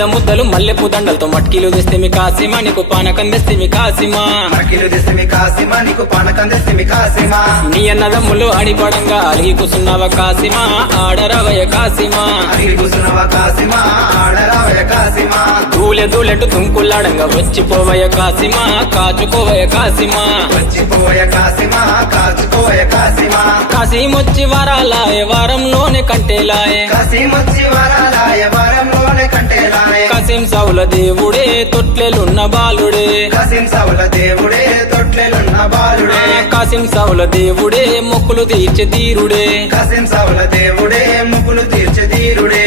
మలిద ముద్దలు మల్లెపు దండలతో మట్కీలు తెస్తే మీ కాసిమా నీకు పానకం తెస్తే మీ కాసిమా మట్కీలు తెస్తే మీ కాసిమా నీకు పానకం తెస్తే మీ కాసిమా నీ అన్నదమ్ములు అడిపడంగా అలిగి కూసున్నావా కాసిమా ఆడరవయ కాసిమా అడిగి కూసున్నావా కాసిమా ఆడరావయ కాసిమా దూలె దూలెటు తుంకులాడంగా వచ్చిపోవయ కాసిమా కాచుకోవయ కాసిమా వచ్చిపోయ కాసిమా కాచుకోయ కాసిమా కాసిమొచ్చి వరాలాయే వారంలోనే కంటేలాయే కాసిమొచ్చి వరాలాయ వరంలోనే కంటేలాయే కాసిం సౌల దేవుడే తొట్లెలున్న బాలుడే కాసిం సౌల దేవుడే తొట్లెలున్న బాలుడే కాసిం సౌల దేవుడే మొక్కులు తీర్చే తీరుడే కాసిం సౌల దేవుడే ముక్కులు తీర్చే తీరుడే